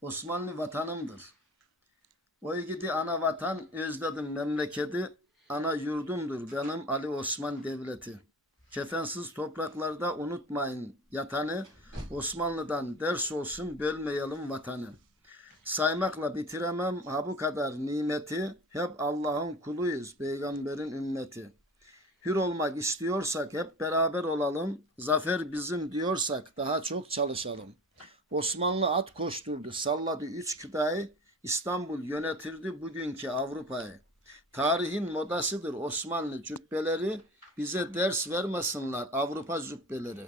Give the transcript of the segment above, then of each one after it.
Osmanlı vatanımdır. Oy gidi ana vatan özledim memleketi, ana yurdumdur benim Ali Osman Devleti. Kefensiz topraklarda unutmayın yatanı, Osmanlı'dan ders olsun bölmeyelim vatanı. Saymakla bitiremem ha bu kadar nimeti, hep Allah'ın kuluyuz, peygamberin ümmeti. Hür olmak istiyorsak hep beraber olalım, zafer bizim diyorsak daha çok çalışalım. Osmanlı at koşturdu, salladı üç kıtayı, İstanbul yönetirdi bugünkü Avrupa'yı. Tarihin modasıdır Osmanlı cübbeleri, bize ders vermesinler Avrupa zübbeleri.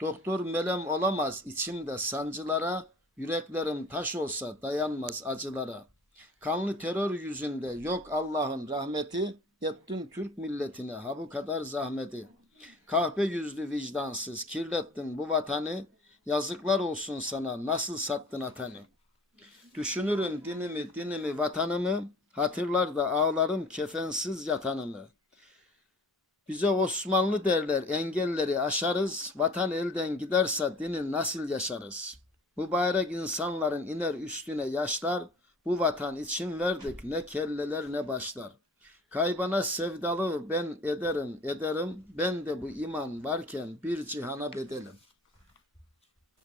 Doktor melem olamaz içimde sancılara, yüreklerim taş olsa dayanmaz acılara. Kanlı terör yüzünde yok Allah'ın rahmeti, ettin Türk milletine ha bu kadar zahmeti. Kahpe yüzlü vicdansız kirlettin bu vatanı, yazıklar olsun sana nasıl sattın atanı. Düşünürüm dinimi, dinimi, vatanımı, hatırlar da ağlarım kefensiz yatanımı. Bize Osmanlı derler, engelleri aşarız, vatan elden giderse dini nasıl yaşarız? Mübarek insanların iner üstüne yaşlar, bu vatan için verdik ne kelleler ne başlar. Kaybana sevdalı ben ederim, ederim, ben de bu iman varken bir cihana bedelim.